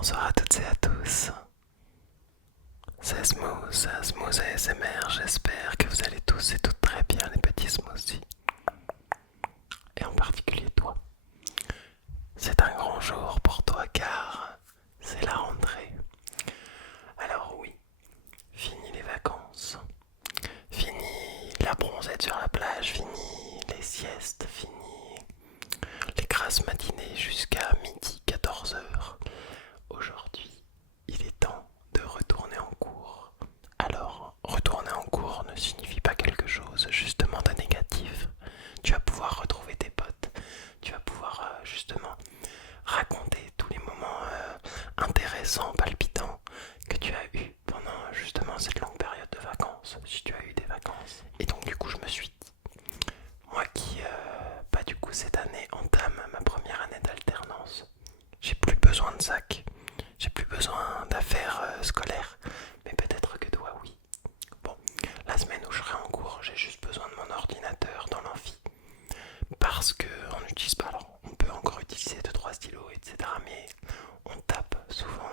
Bonsoir à toutes et à tous. C'est Smooth ASMR. J'espère que vous allez tous et toutes très bien, les petits smoothies. Et en particulier toi. C'est un grand jour pour toi car c'est la rentrée. Alors oui, fini les vacances. Fini la bronzette sur la plage. Fini les siestes. Fini les grasses matinées jusqu'à midi 14h. Aujourd'hui, il est temps de retourner en cours. Alors, retourner en cours ne signifie pas quelque chose justement de négatif. Tu vas pouvoir retrouver tes potes, tu vas pouvoir justement raconter tous les moments intéressants, palpitants que tu as eu pendant justement cette longue période de vacances, si tu as eu des vacances. Et donc du coup je me suis dit, moi qui, bah du coup cette année entame ma première année d'alternance, j'ai plus besoin de sac, j'ai plus besoin d'affaires scolaires, mais peut-être que toi oui. Bon, la semaine où je serai en cours, j'ai juste besoin de mon ordinateur dans l'amphi. Parce qu'on n'utilise pas, alors on peut encore utiliser 2-3 stylos, etc. Mais on tape souvent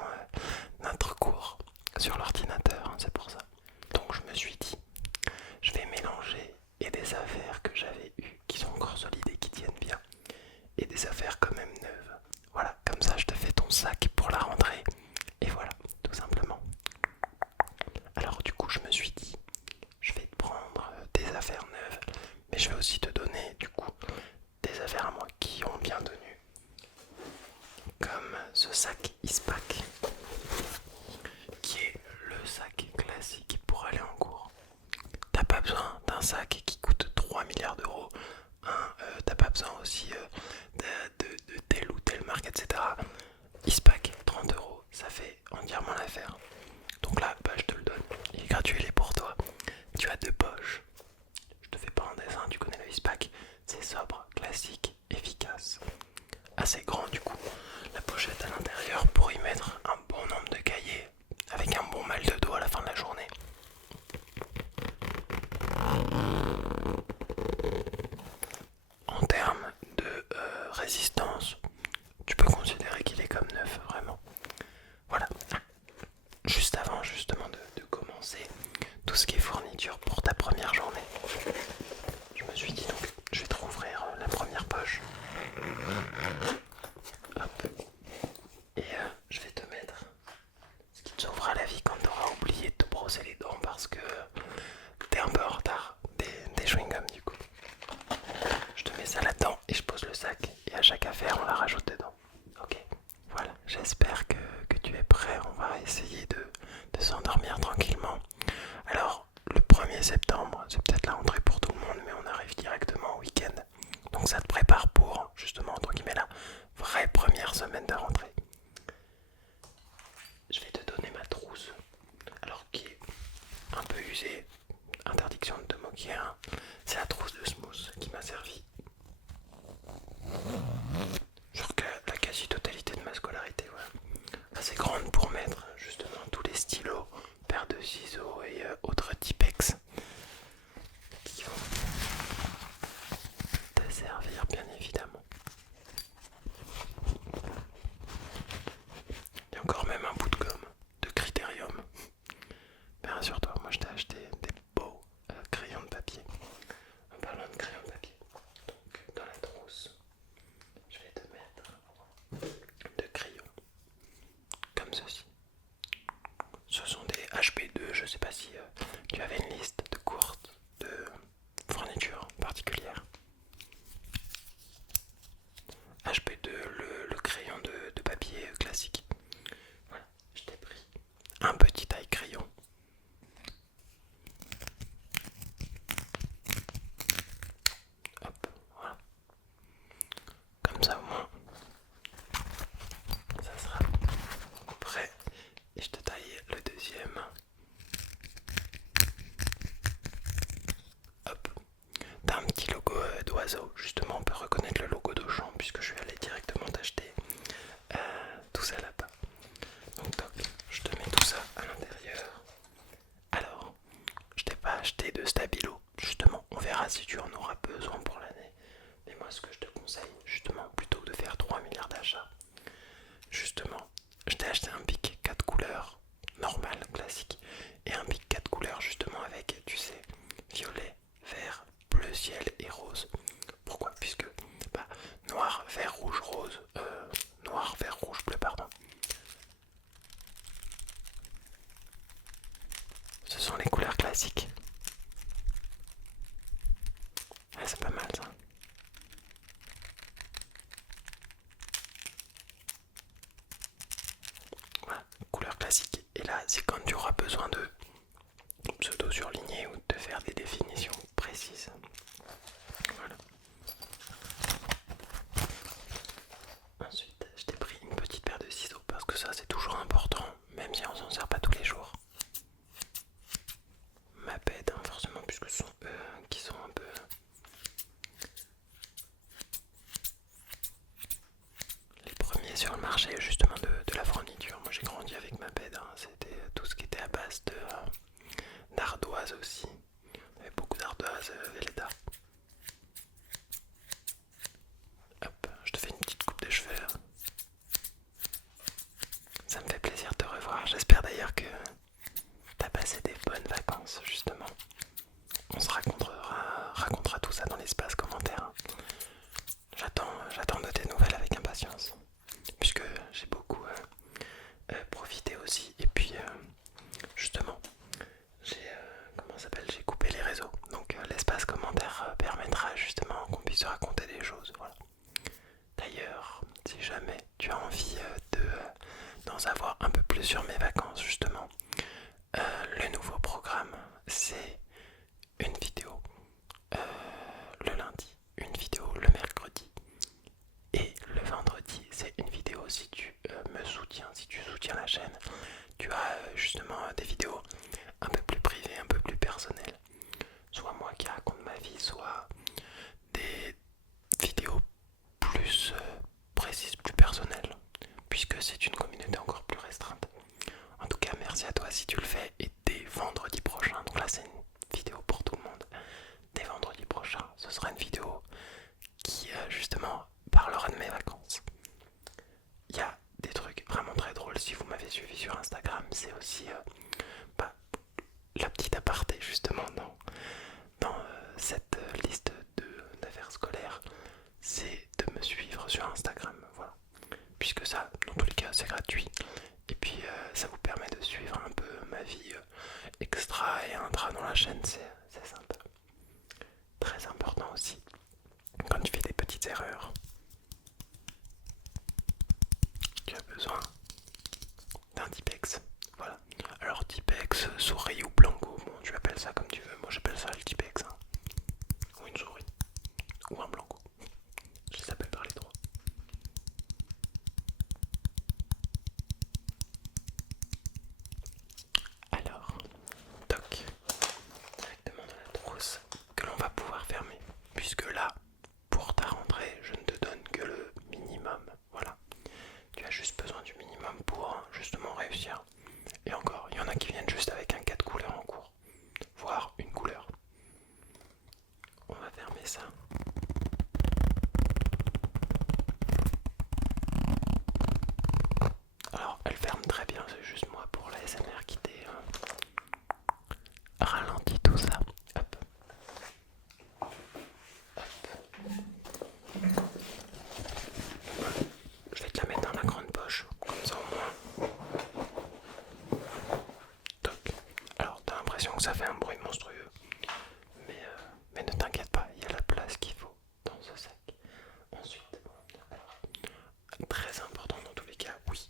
notre cours sur l'ordinateur, hein, c'est pour ça. Donc je me suis dit, je vais mélanger et des affaires que j'avais eues, qui sont encore solides et qui tiennent bien, et des affaires quand même neuves. Voilà, comme ça je te fais ton sac pour la rentrée. Et voilà, tout simplement. Alors du coup je me suis dit, je vais te prendre des affaires neuves, mais je vais aussi te donner du coup des affaires à moi qui ont bien tenu. Comme ce sac Ispac, qui est le sac classique pour aller en cours. T'as pas besoin d'un sac qui coûte 3 milliards d'euros. Hein, t'as pas besoin aussi de telle ou telle marque, etc. Ispac, 30 euros, ça fait entièrement l'affaire. Donc là, bah, je te le donne. Il est gratuit, il est pour toi. Tu as deux poches. Je te fais pas un dessin, tu connais le Ispac. C'est sobre, classique, efficace. Assez grand du coup. La pochette à l'intérieur pour y mettre un bon nombre de cahiers avec un bon mal de dos à la fin de la journée. En termes de résistance, tu peux considérer qu'il est comme neuf, vraiment. Voilà. Juste avant justement de commencer tout ce qui est fourniture pour ta première journée, je me suis dit donc je vais te rouvrir la première poche. Hop. Et je vais te mettre ce qui te sauvera la vie quand tu auras oublié de te brosser les dents parce que t'es un peu en retard des chewing-gums du coup. Je te mets ça là-dedans et je pose le sac et à chaque affaire on la rajoute dedans. Ok, voilà, j'espère que tu es prêt. On va essayer de s'endormir tranquillement. Alors, le 1er septembre, c'est peut-être la rentrée pour tout le monde, mais on arrive directement au week-end. Donc ça te prépare pour, justement, entre guillemets, la vraie première semaine de rentrée. Je vais te donner ma trousse, alors qui est un peu usée, interdiction de te moquer, hein. C'est la trousse de Smooth qui m'a servi sur la quasi-totalité de ma scolarité, voilà. Assez grande pour mettre justement tous les stylos, paires de ciseaux et autres Tipex qui vont te servir bien évidemment. Il y a encore même un bout de gomme de Critérium. Mais rassure-toi, moi je t'ai acheté des beaux crayons de papier. En parlant de crayons de papier, donc dans la trousse, je vais te mettre deux crayons comme ceci. Ce sont des HP2, je sais pas si tu avais une liste de courtes de fourniture particulière. HP2, le crayon de papier classique. Voilà, je t'ai pris un petit taille crayon. Hop, voilà. Comme ça au moins, ça sera prêt. Et je te taille le deuxième. c'est quand tu auras besoin de pseudo-surligner ou de te faire des définitions précises. Voilà. Ensuite, je t'ai pris une petite paire de ciseaux parce que ça c'est toujours important, même si on s'en sert pas tous les jours. Ma pète, hein, forcément, puisque ce sont eux qui sont un peu les premiers sur le marché justement de la fourniture. Moi j'ai grandi avec ma bed, hein. C'était tout ce qui était à base d'ardoise aussi. Il y avait beaucoup d'ardoise Velleda. Hop, je te fais une petite coupe de cheveux. Ça me fait plaisir de te revoir. J'espère d'ailleurs que t'as passé des bonnes vacances justement. On se racontera tout ça dans l'espace commentaire. J'attends de tes nouvelles avec impatience. Puisque j'ai beaucoup profité aussi. Et puis justement, j'ai coupé les réseaux. Donc l'espace commentaire permettra justement qu'on puisse raconter des choses. Voilà. D'ailleurs, si jamais tu as envie d'en savoir un peu plus sur mes vacances justement, le nouveau programme c'est une vidéo le lundi, une vidéo le mercredi et le vendredi c'est une vidéo si tu me soutiens, si tu soutiens la chaîne, tu as justement des vidéos un peu plus privées, un peu plus personnelles. Soit moi qui raconte ma vie, soit des vidéos plus précises, plus personnelles, puisque c'est une communauté encore plus restreinte. En tout cas, merci à toi si tu le fais. Et dès vendredi prochain, donc là c'est une vidéo pour tout le monde, dès vendredi prochain, ce sera une vidéo qui justement parlera de mes vacances. Il y a des trucs vraiment très drôles. Si vous m'avez suivi sur Instagram, c'est aussi la petite aparté justement dans cette liste d'affaires scolaires, c'est de me suivre sur Instagram. Voilà. Puisque ça, dans tous les cas, c'est gratuit. Et puis ça vous permet de suivre un peu ma vie extra et intra dans la chaîne, c'est sympa. Très important aussi, quand tu fais des petites erreurs, tu as besoin d'un Tipex. Voilà. Alors Tipex, souris ou blanco, bon tu appelles ça comme tu veux. Moi j'appelle ça le Tipex, hein. Ou une souris, ou un blanco. Je les appelle par les trois. Alors, toc, directement dans la trousse que l'on va pouvoir fermer. Puisque là, pour ta rentrée, je ne te donne que le minimum. Voilà. Tu as juste besoin du minimum pour justement réussir. Et encore, il y en a qui viennent juste avec un 4 couleurs en cours, voire une couleur. On va fermer ça. Alors, elle ferme très bien, c'est juste moi pour la SMR qui t'ai ralenti tout ça. Hop. Je vais te la mettre dans la grande poche, comme ça au moins. Toc. Alors, t'as l'impression que ça fait un bruit monstrueux, mais ne t'inquiète pas, il y a la place qu'il faut dans ce sac. Ensuite, alors, très important dans tous les cas, oui.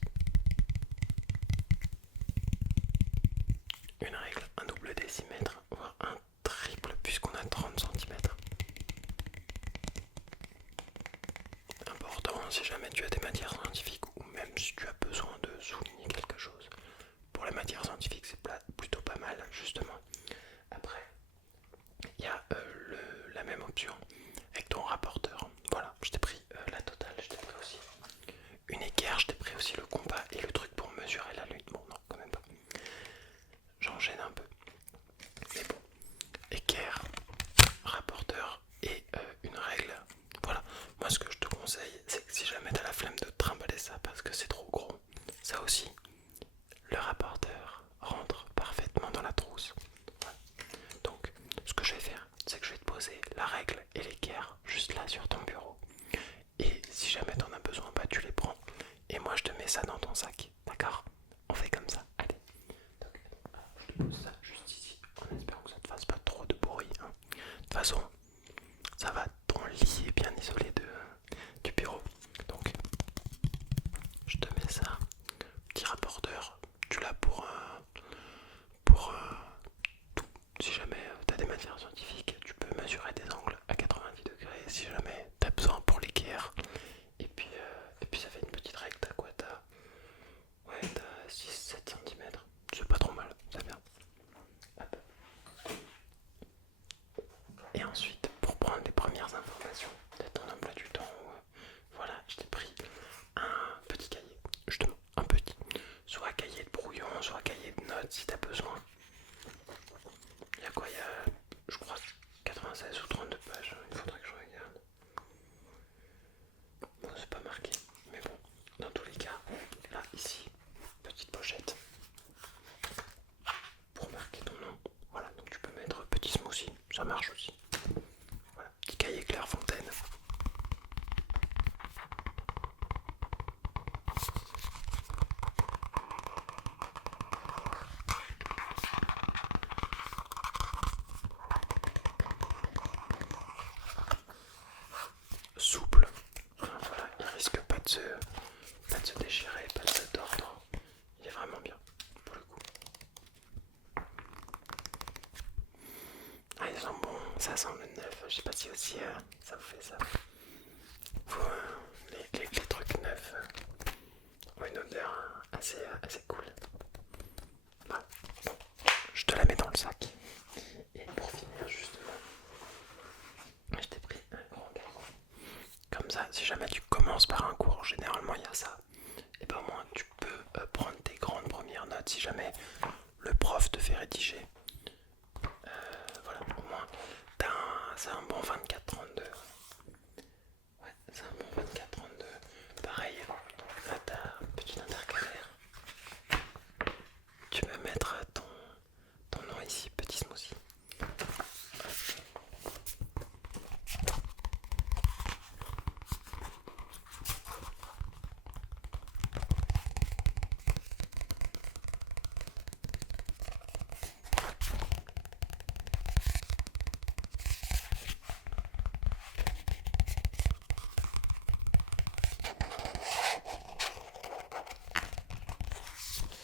Une règle, un double décimètre, voire un triple puisqu'on a 30 cm. Important si jamais tu as des matières scientifiques ou même si tu as besoin de souligner quelque chose. Pour les matières scientifiques c'est plutôt pas mal justement. Après il y a la même option avec ton rapporteur. Voilà, je t'ai pris la totale, je t'ai pris aussi une équerre, je t'ai pris aussi le compas et le truc pour mesurer la lune. Bon non quand même pas. J'enchaîne un peu. Mais bon, équerre, rapporteur et une règle. Voilà, moi ce que je te conseille, c'est que si jamais t'as la flemme de trimballer ça parce que c'est trop gros, ça aussi, le rapporteur rentre parfaitement dans la trousse. Voilà. Donc, ce que je vais faire, c'est que je vais te poser la règle et l'équerre juste là sur ton bureau. Et si jamais t'en as besoin, bah tu les prends. Et moi je te mets ça dans ton sac, d'accord? On fait comme ça, allez. Donc, je te pose ça juste ici, en espérant que ça te fasse pas trop de bruit, hein. De toute façon, ça va, ton lit est bien isolé du bureau. Donc, je te mets ça, petit rapporteur, tu l'as pour soit cahier de brouillon, soit cahier de notes si t'as besoin. Il y a quoi? Il y a, je crois, 96 ou 32 pages. Il faudrait que je regarde. Bon, c'est pas marqué. Mais bon, dans tous les cas, là, ici, petite pochette pour marquer ton nom. Voilà, donc tu peux mettre petit smoothie, ça marche aussi. Voilà, petit cahier Clairefontaine. Souple. Voilà, il risque pas de se déchirer, pas de se tordre. Il est vraiment bien pour le coup. Ah, ils sont bons, ça sent le neuf. Je sais pas si aussi ça vous fait ça. Vous, les trucs neufs ont une odeur assez cool. Voilà. Bon, je te la mets dans le sac. Et pour finir, justement, je t'ai pris un grand carreau. Comme ça, si jamais tu commences par un cours, généralement il y a ça. Et ben au moins tu peux prendre tes grandes premières notes si jamais le prof te fait rédiger. Voilà, au moins c'est un bon 24-32. Ouais, c'est un bon 24-32. Pareil, à ta petite intercalaire, tu peux mettre ton nom ici, petit smoothie.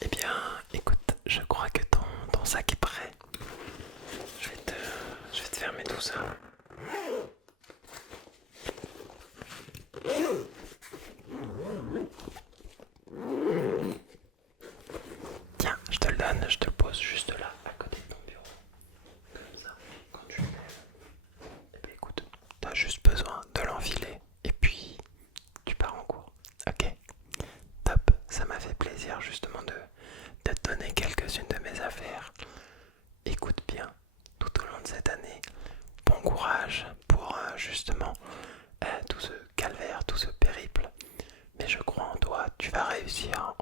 Eh bien, écoute, je crois que ton sac est prêt. Je vais te fermer tout ça. Tiens, je te le donne, je te le pose juste là, à côté de ton bureau. Comme ça, quand tu le lèves, eh bien écoute, t'as juste besoin de l'enfiler et puis tu pars en cours. Ok? Top, ça m'a fait plaisir justement de te donner quelques-unes de mes affaires. Écoute bien, tout au long de cette année, bon courage pour justement tout ce calvaire, tout ce périple. Mais je crois en toi, tu vas réussir,